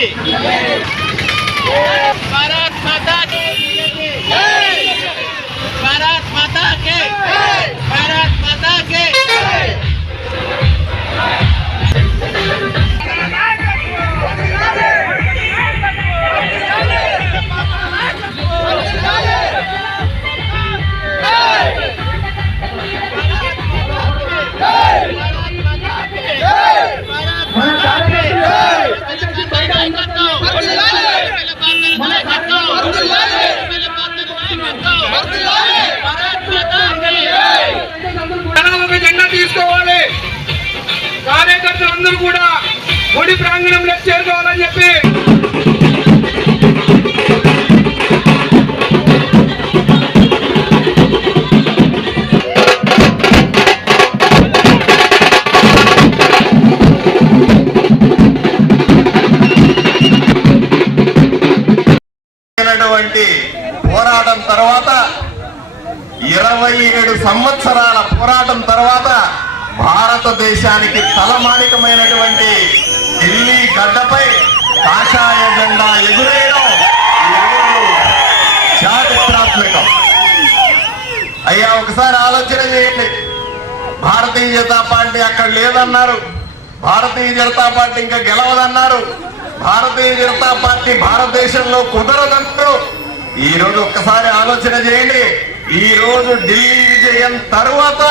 Yay! విద్యార్థులందరూ కూడా గుడి ప్రాంగణంలో చేరుకోవాలని చెప్పి భారతదేశానికి ఢిల్లీ గడ్డపై కాషాయ జెండా ఎగురేయడం చారిత్రాత్మకం. అయ్యా ఒకసారి ఆలోచన చేయండి. భారతీయ జనతా పార్టీ అక్కడ లేదన్నారు. భారతీయ జనతా పార్టీ ఇంకా గెలవదన్నారు. భారతీయ జనతా పార్టీ భారతదేశంలో కుదరదన్నారు ఈ రోజు ఒక్కసారి ఆలోచన చేయండి. ఈ రోజు ఢిల్లీ విజయం తరువాత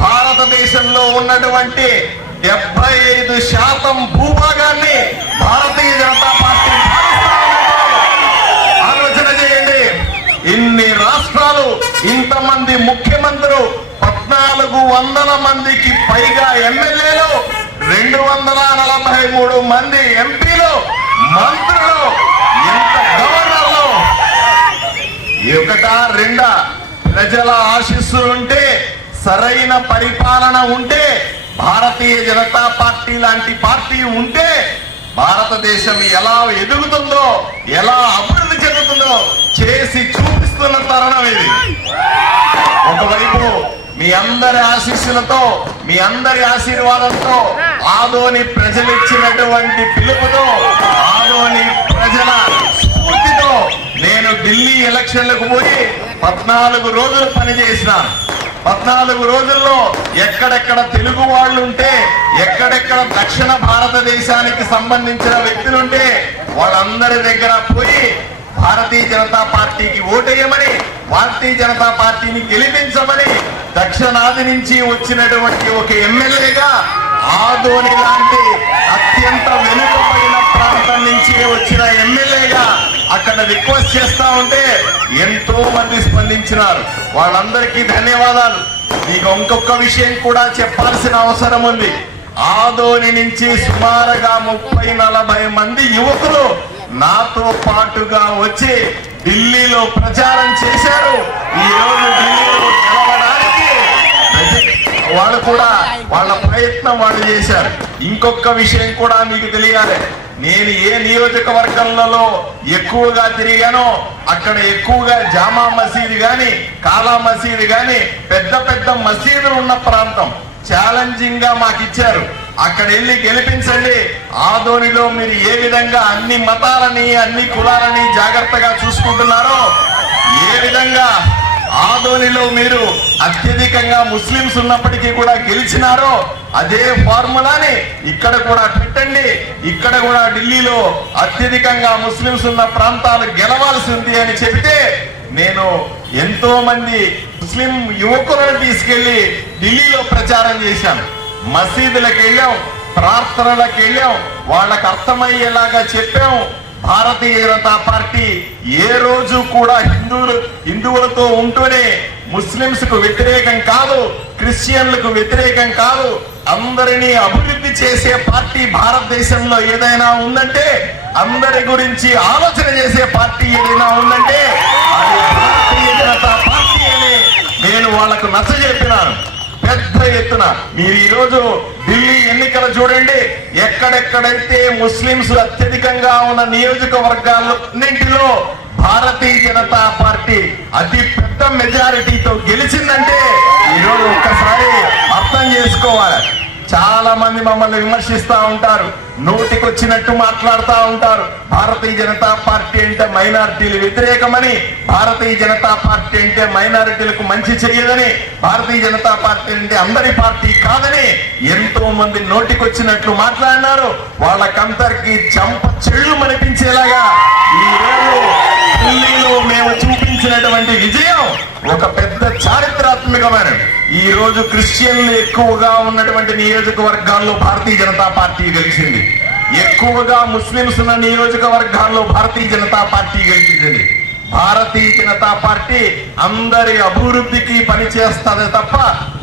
భారతదేశంలో ఉన్నటువంటి డెబ్బై ఐదు శాతం భూభాగాన్ని భారతీయ జనతా పార్టీ ఆలోచన చేయండి. ఇన్ని రాష్ట్రాలు ఇంతమంది ముఖ్యమంత్రులు పద్నాలుగు వందల మందికి పైగా ఎమ్మెల్యేలు రెండు వందల నలభై మూడు మంది ఎంపీలు మంత్రులు ఎంత గవర్నర్లు? ఒకట రెండా? ప్రజల ఆశీస్సులుంటే సరైన పరిపాలన ఉంటే భారతీయ జనతా పార్టీ లాంటి పార్టీ ఉంటే భారతదేశం ఎలా ఎదుగుతుందో ఎలా అభివృద్ధి చెందుతుందో చేసి చూపిస్తున్న తరుణం ఇది. ఒకవైపు మీ అందరి ఆశీస్సులతో మీ అందరి ఆశీర్వాదంతో ఆదోని ప్రజలు ఇచ్చినటువంటి పిలుపుతో ఆదోని ప్రజల స్ఫూర్తితో నేను ఢిల్లీ ఎలక్షన్లకు పోయి పద్నాలుగు రోజులు పనిచేసినాను. పద్నాలుగు రోజుల్లో ఎక్కడెక్కడ తెలుగు వాళ్ళు ఉంటే ఎక్కడెక్కడ దక్షిణ భారతదేశానికి సంబంధించిన వ్యక్తులుంటే వాళ్ళందరి దగ్గర పోయి భారతీయ జనతా పార్టీకి ఓటేయమని భారతీయ జనతా పార్టీని గెలిపించమని దక్షిణాది నుంచి వచ్చినటువంటి ఒక ఎమ్మెల్యేగా ఆదోని లాంటి అత్యంత వెనుకబడిన ప్రాంతం నుంచి వచ్చిన ఎమ్మెల్యేగా అక్కడ రిక్వెస్ట్ చేస్తా ఉంటే ఎంతో మంది స్పందించినారు. వాళ్ళందరికీ ధన్యవాదాలు. మీకు ఇంకొక విషయం కూడా చెప్పాల్సిన అవసరం ఉంది. ఆదోని నుంచి సుమారుగా ముప్పై నలభై మంది యువకులు నాతో పాటుగా వచ్చి ఢిల్లీలో ప్రచారం చేశారు. ఈ రోజు ఢిల్లీలో గెలవడానికి వాళ్ళు కూడా వాళ్ళ ప్రయత్నం వాళ్ళు చేశారు. ఇంకొక విషయం కూడా మీకు తెలియాలి. నేను ఏ నియోజకవర్గంలో ఎక్కువగా తిరిగానో అక్కడ ఎక్కువగా జామా మసీదు గాని కాలా మసీదు గాని పెద్ద పెద్ద మసీదులు ఉన్న ప్రాంతం. ఛాలెంజింగ్గా మాకు ఇచ్చారు. అక్కడ వెళ్ళి గెలిపించండి. ఆదోనిలో మీరు ఏ విధంగా అన్ని మతాలని అన్ని కులాలని జాగ్రత్తగా చూసుకుంటున్నారో ఏ విధంగా ఆదోనిలో మీరు అత్యధికంగా ముస్లింస్ ఉన్నప్పటికీ కూడా గెలిచినారో అదే ఫార్ములాని ఇక్కడ కూడా పెట్టండి. ఇక్కడ కూడా ఢిల్లీలో అత్యధికంగా ముస్లింస్ ఉన్న ప్రాంతాలు గెలవాల్సి ఉంది అని చెబితే నేను ఎంతో మంది ముస్లిం యువకులను తీసుకెళ్ళి ఢిల్లీలో ప్రచారం చేశాను. మసీదులకు వెళ్ళాం ప్రార్థనలకు వెళ్ళాం వాళ్ళకు అర్థమయ్యేలాగా చెప్పాం. భారతీయ జనతా పార్టీ ఏ రోజు కూడా హిందువులు హిందువులతో ఉంటూనే ముస్లింస్కు వ్యతిరేకం కాదు క్రిస్టియన్లకు వ్యతిరేకం కాదు అందరినీ అభివృద్ధి చేసే పార్టీ భారతదేశంలో ఏదైనా ఉందంటే అందరి గురించి ఆలోచన చేసే పార్టీ ఏదైనా ఉందంటే అది భారతీయ జనతా పార్టీ అని నేను వాళ్ళకు నచ్చ చెప్పినాను పెద్ద ఎత్తున మీరు ఈరోజు ఢిల్లీ ఎన్నికలు చూడండి. ఎక్కడెక్కడైతే ముస్లింస్ అత్యధికంగా ఉన్న నియోజకవర్గాలన్నింటిలో భారతీయ జనతా పార్టీ అతి పెద్ద మెజారిటీతో గెలిచిందంటే ఈరోజు ఒక్కసారి అర్థం చేసుకోవాలి. చాలా మంది మమ్మల్ని విమర్శిస్తూ ఉంటారు. నోటికొచ్చినట్టు మాట్లాడుతూ ఉంటారు. భారతీయ జనతా పార్టీ అంటే మైనారిటీలు వ్యతిరేకమని భారతీయ జనతా పార్టీ అంటే మైనారిటీలకు మంచి చేయదని భారతీయ జనతా పార్టీ అంటే అందరి పార్టీ కాదని ఎంతో మంది నోటికొచ్చినట్లు మాట్లాడినారు. వాళ్ళకంతరికి చంప చెళ్ళు మనిపించేలాగా ఈ రోజు సాధించినటువంటి విజయం ఒక పెద్ద చారిత్రాత్మకమైన ఈ రోజు క్రిస్టియన్లు ఎక్కువగా ఉన్నటువంటి నియోజకవర్గాల్లో భారతీయ జనతా పార్టీ గెలిచింది. ఎక్కువగా ముస్లింస్ ఉన్న నియోజకవర్గాల్లో భారతీయ జనతా పార్టీ గెలిచింది. భారతీయ జనతా పార్టీ అందరి అభివృద్ధికి పనిచేస్తుంది తప్ప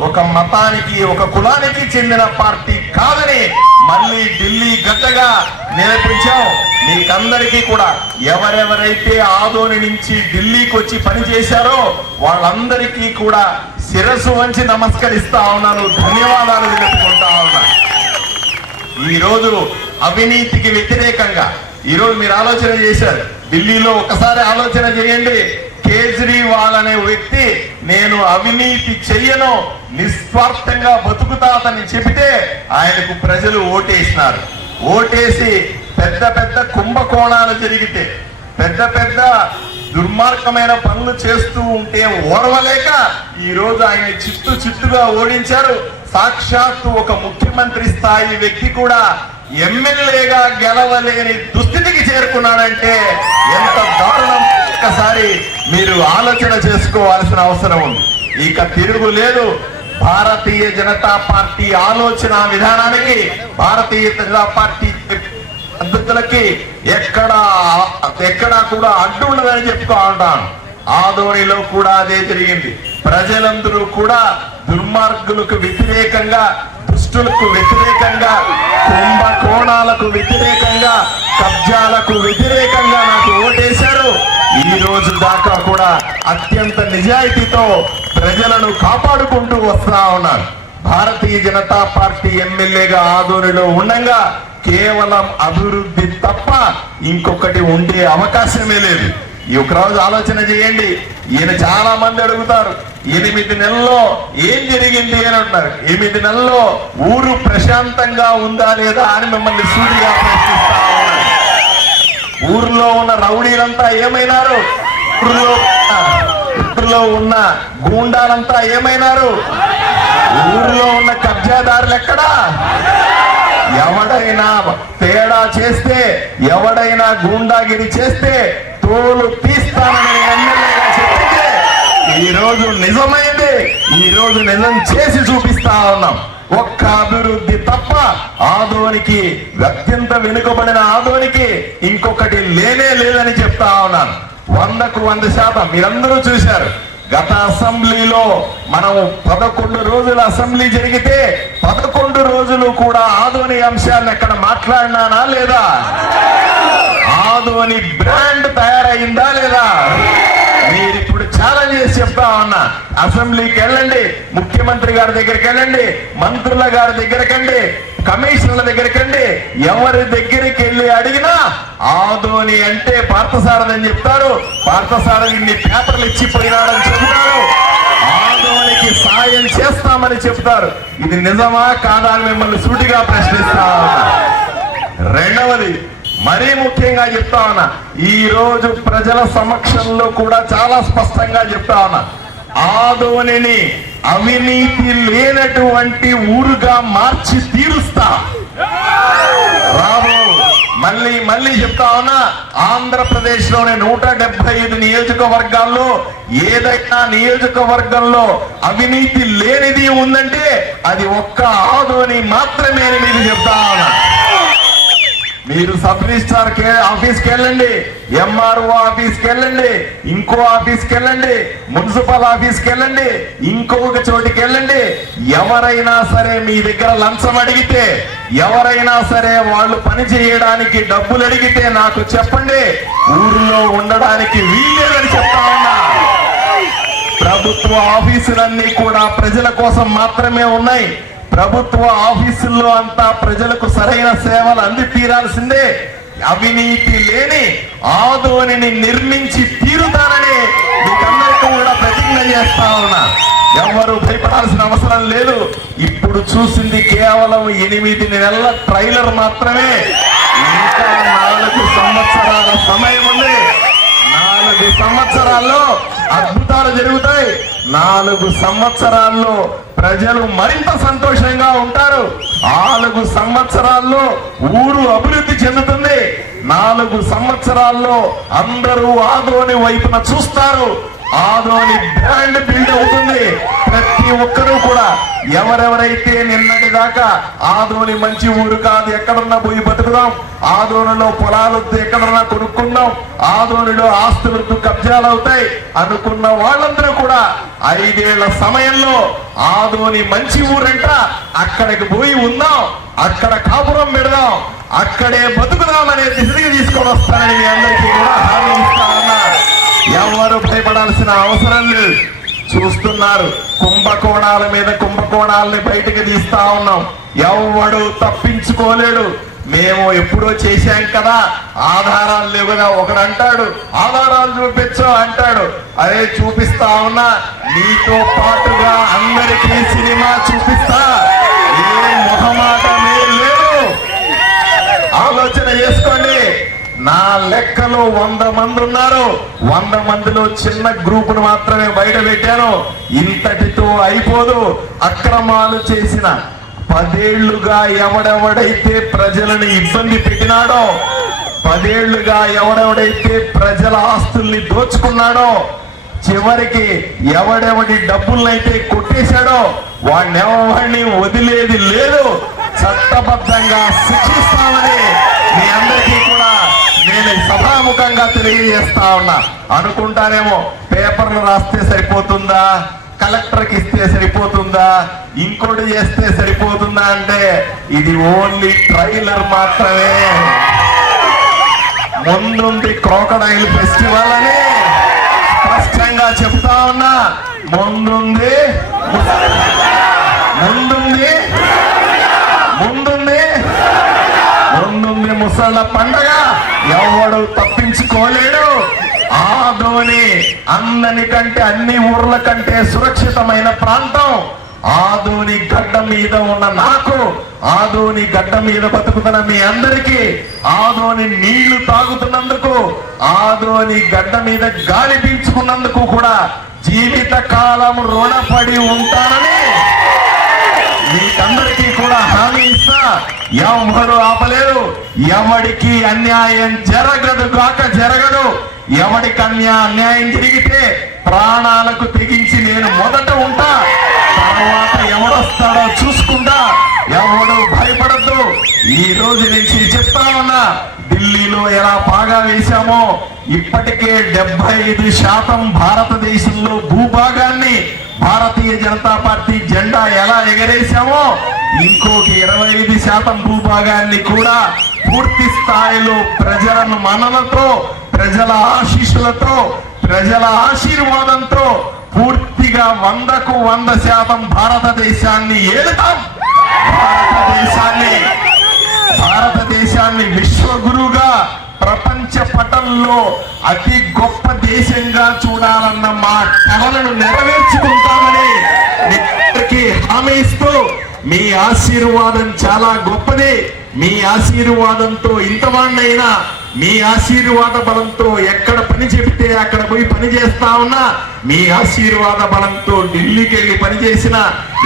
ఒక మతానికి ఒక కులానికి చెందిన పార్టీ కాదని మళ్ళీ ఢిల్లీ గట్టగా నిరూపించాం. మీకందరికీ కూడా ఎవరెవరైతే ఆదోని నుంచి ఢిల్లీకి వచ్చి పనిచేశారో వాళ్ళందరికీ కూడా శిరస్సు వంచి నమస్కరిస్తా ఉన్నాను. ధన్యవాదాలు తెలుపుకుంటా ఉన్నా. ఈ రోజు అవినీతికి వ్యతిరేకంగా ఈ రోజు మీరు ఆలోచన చేశారు. ఢిల్లీలో ఒకసారి ఆలోచన చేయండి. కేజ్రీవాల్ అనే వ్యక్తి నేను అవినీతి చెయ్యను నిస్వార్థంగా బతుకుతాతని చెబితే ఆయనకు ప్రజలు ఓటేసినారు. ఓటేసి పెద్ద పెద్ద కుంభకోణాలు జరిగితే పెద్ద పెద్ద దుర్మార్గమైన పనులు చేస్తూ ఉంటే ఓర్వలేక ఈరోజు ఆయన చిత్తు చిత్తుగా ఓడించారు. సాక్షాత్తు ఒక ముఖ్యమంత్రి స్థాయి వ్యక్తి కూడా ఎమ్మెల్యేగా గెలవలేని దుస్థితికి చేరుకున్నాడంటే ఎంత దారుణం. ఒక్కసారి మీరు ఆలోచన చేసుకోవాల్సిన అవసరం ఉంది. ఇక తిరుగులేదు భారతీయ జనతా పార్టీ ఆలోచన విధానానికి భారతీయ జనతా పార్టీ పద్ధతులకి ఎక్కడ ఎక్కడా కూడా అడ్డు ఉండదని చెప్పుకో ఉంటాను ఆదోనిలో కూడా అదే జరిగింది. ప్రజలందరూ కూడా దుర్మార్గులకు వ్యతిరేకంగా దుష్టులకు వ్యతిరేకంగా కుంభకోణాలకు వ్యతిరేకంగా కబ్జాలకు వ్యతిరేకంగా నాకు ఓటేశారు. ఈ రోజు దాకా కూడా అత్యంత నిజాయితీతో ప్రజలను కాపాడుకుంటూ వస్తా ఉన్నారు. భారతీయ జనతా పార్టీ ఎమ్మెల్యేగా ఆదోనిలో ఉండగా కేవలం అభివృద్ధి తప్ప ఇంకొకటి ఉండే అవకాశమే లేదు. ఈ రోజు ఆలోచన చేయండి. ఈయన చాలా మంది అడుగుతారు ఎనిమిది నెలల్లో ఏం జరిగింది అని అంటున్నారు. ఎనిమిది నెలల్లో ఊరు ప్రశాంతంగా ఉందా లేదా అని మిమ్మల్ని సూటిగా ప్రశ్నిస్తా ఊర్లో ఉన్న రౌడీలంతా ఏమైనారు? ఊర్లో ఊర్లో ఉన్న గూండాలంతా ఏమైనారు? ఊర్లో ఉన్న కబ్జాదారులు ఎక్కడా? ఎవడైనా తేడా చేస్తే ఎవడైనా గూండాగిరి చేస్తే తోలు తీస్తానని ఎమ్మెల్యేగా చెప్తే ఈ రోజు నిజమైంది. ఈ రోజు నిజం చేసి చూపిస్తా ఉన్నాం. ఒక్క అభివృద్ధి తప్ప ఆదోనికి అత్యంత వెనుకబడిన ఆదోనికి ఇంకొకటి లేనే లేదని చెప్తా ఉన్నాను. వందకు వంద శాతం మీరందరూ చూశారు. గత అసెంబ్లీలో మనం పదకొండు రోజుల అసెంబ్లీ జరిగితే పదకొండు రోజులు కూడా ఆధోని అంశాన్ని ఎక్కడ మాట్లాడినానా లేదా? ఆధోని బ్రాండ్ తయారైందా లేదా మీరు ఇప్పుడు ఛాలెంజ్ చేసి చెప్తా ఉన్నా. అసెంబ్లీకి వెళ్ళండి ముఖ్యమంత్రి గారి దగ్గరికి వెళ్ళండి మంత్రుల గారి దగ్గరకండి కమిషనర్ల దగ్గరకండి ఎవరి దగ్గరికి వెళ్ళి అడిగినా ఆదోని అంటే పార్థసారథి చెప్తారు. పార్థసారథి ఇన్ని పేపర్లు ఇచ్చిపోయినాడని చెప్తారు ఆదోనికి సాయం చేస్తామని చెప్తారు ఇది నిజమా కాదా అని మిమ్మల్ని సూటిగా ప్రశ్నిస్తా రెండవది మరీ ముఖ్యంగా చెప్తా ఉన్నా ఈ రోజు ప్రజల సమక్షంలో కూడా చాలా స్పష్టంగా చెప్తా ఉన్నా ఆదోనిని అవినీతి లేనటువంటి ఊరుగా మార్చి తీరుస్తా. రాబో మళ్ళీ మళ్ళీ చెప్తా ఉన్నా ఆంధ్రప్రదేశ్లోని నూట డెబ్బై ఐదు నియోజకవర్గాల్లో ఏదైనా నియోజకవర్గంలో అవినీతి లేనిది ఉందంటే అది ఒక్క ఆదోని మాత్రమే అని చెప్తా ఉన్నా. మీరు సబ్ రిజిస్ట్రార్ కే- ఆఫీస్కి వెళ్ళండి ఎంఆర్ఓ ఆఫీస్కి వెళ్ళండి ఇంకో ఆఫీస్కి వెళ్ళండి మున్సిపల్ ఆఫీస్కి వెళ్ళండి ఇంకొక చోటికి వెళ్ళండి ఎవరైనా సరే మీ దగ్గర లంచం అడిగితే ఎవరైనా సరే వాళ్ళు పని చేయడానికి డబ్బులు అడిగితే నాకు చెప్పండి. ఊరిలో ఉండడానికి వీలేదని చెప్తా ఉన్నా. ప్రభుత్వ ఆఫీసులన్నీ కూడా ప్రజల కోసం మాత్రమే ఉన్నాయి. ప్రభుత్వ ఆఫీసుల్లో అంతా ప్రజలకు సరైన సేవలు అంది తీరాల్సిందే అవినీతి లేని ఆదోనిని నిర్మించి తీరుతానని మీకందరికీ కూడా ప్రతిజ్ఞ చేస్తా ఉన్నా. ఎవరు భయపడాల్సిన అవసరం లేదు. ఇప్పుడు చూసింది కేవలం ఎనిమిది నెలల ట్రైలర్ మాత్రమే. ఇంకా నాలుగు సంవత్సరాల సమయం ఉంది. నాలుగు సంవత్సరాల్లో అద్భుతాలు జరుగుతాయి. నాలుగు సంవత్సరాల్లో ప్రజలు మరింత సంతోషంగా ఉంటారు. నాలుగు సంవత్సరాల్లో ఊరు అభివృద్ధి చెందుతుంది. నాలుగు సంవత్సరాల్లో అందరూ ఆదోని వైపున చూస్తారు. ఆదోని బ్రాండ్ బిల్డ్ అవుతుంది. ప్రతి ఒక్కరూ కూడా ఎవరెవరైతే నిన్నటి దాకా ఆదోని మంచి ఊరు కాదు ఎక్కడన్నా పోయి బతుకుదాం. ఆదోనిలో పొలాలు ఎక్కడన్నా కొనుక్కుందాం. ఆదోనిలో ఆస్తులతో కబ్జాలు అవుతాయి అనుకున్న వాళ్ళందరూ కూడా ఐదేళ్ళ సమయంలో ఆదోని మంచి ఊరంట. అక్కడికి పోయి ఉందాం అక్కడ కాపురం పెడదాం అక్కడే బతుకుదాం అనే తీసుకొని వస్తానని మీ అందరికీ కూడా హామీ ఇస్తా ఉన్నా ఎవరు భయపడాల్సిన అవసరం లేదు. చూస్తున్నారు. కుంభకోణాల మీద కుంభకోణాలని బయటకు తీస్తా ఉన్నాం. ఎవడు తప్పించుకోలేడు. మేము ఎప్పుడో చేశాం కదా. ఆధారాలు లేవుగా కదా ఒకడు అంటాడు ఆధారాలు చూపించు అంటాడు. అదే చూపిస్తా ఉన్నా. నీతో పాటుగా అందరి నా లెక్కలో వంద మంది ఉన్నారు. వంద మందిలో చిన్న గ్రూపును మాత్రమే బయట పెట్టాను. ఇంతటితో అయిపోదు. అక్రమాలు చేసిన పదేళ్ళుగా ఎవడెవడైతే ప్రజలను ఇబ్బంది పెట్టినాడో పదేళ్ళుగా ఎవడెవడైతే ప్రజల ఆస్తుల్ని దోచుకున్నాడో చివరికి ఎవడెవడి డబ్బులనైతే కొట్టేశాడో వాడిని వదిలేది లేదు. చట్టబద్ధంగా శిక్షిస్తామని మీ అందరికీ సభాముఖంగా తెలియజేస్తా ఉన్నా. అనుకుంటానేమో పేపర్లు రాస్తే సరిపోతుందా? కలెక్టర్కి ఇస్తే సరిపోతుందా? ఇంకోటి చేస్తే సరిపోతుందా అంటే ఇది ఓన్లీ ట్రైలర్ మాత్రమే. ముందుంది క్రోకడైల్ ఫెస్టివల్ అని స్పష్టంగా చెప్తా ఉన్నా. ముందుంది ముందుంది ముందుంది ముందుంది ముసళ్ళ పండగ. ఎవడు తప్పించుకోలేడు. ఆ అందరి కంటే అన్ని ఊర్ల కంటే సురక్షితమైన ప్రాంతం. ఆదోని గడ్డ మీద ఉన్న నాకు ఆదోని గడ్డ మీద బతుకుతున్న మీ అందరికీ ఆదోని నీళ్ళు తాగుతున్నందుకు ఆదోని గడ్డ మీద గాలి పీల్చుకున్నందుకు కూడా జీవిత కాలం రుణపడి ఉంటానని మీకందరికీ కూడా హామీ ఇస్తాను ఎవరు ఆపలేరు. ఎవడికి అన్యాయం జరగదు కాక జరగదు. ఎవడికి అన్యా అన్యాయం జరిగితే ప్రాణాలకు తెగించి నేను మొదట ఉంటా. తర్వాత ఎవడొస్తాడో చూసుకుంటా. ఎవడు భయపడద్దు. ఈ రోజు నుంచి చెప్తా ఉన్నా ఢిల్లీలో ఎలా బాగా వేశామో ఇప్పటికే డెబ్బై ఐదు శాతం భారతదేశంలో భూభాగాన్ని భారతీయ జనతా పార్టీ జెండా ఎలా ఎగరేశామో ఇంకొక ఇరవై ఐదు శాతం భూభాగాన్ని కూడా పూర్తి స్థాయిలో ప్రజలను మనలతో ప్రజల ఆశీస్సులతో ప్రజల ఆశీర్వాదంతో పూర్తిగా వందకు వంద శాతం భారతదేశాన్ని ఏలుతాం. భారతదేశాన్ని భారతదేశాన్ని విశ్వగురుగా ప్రపంచ పటంలో అతి గొప్ప దేశంగా చూడాలన్న మా కలలను నెరవేర్చుకుంటామని హామీ ఇస్తూ మీ ఆశీర్వాదం చాలా గొప్పది. మీ ఆశీర్వాదంతో ఇంతవాణ్ణైనా మీ ఆశీర్వాద బలంతో ఎక్కడ పని చెబితే అక్కడ పోయి పని చేస్తా ఉన్నా మీ ఆశీర్వాద బలంతో ఢిల్లీకి వెళ్ళి పనిచేసిన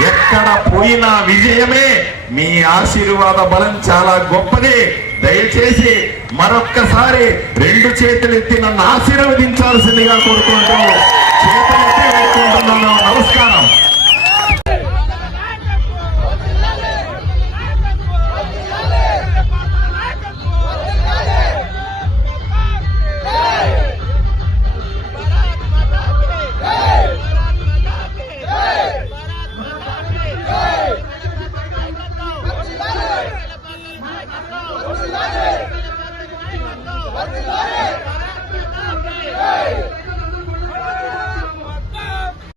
ఎక్కడ పోయినా విజయమే. మీ ఆశీర్వాద బలం చాలా గొప్పది. దయచేసి మరొక్కసారి రెండు చేతులు ఎత్తి నన్ను ఆశీర్వదించాల్సిందిగా కోరుకుంటూ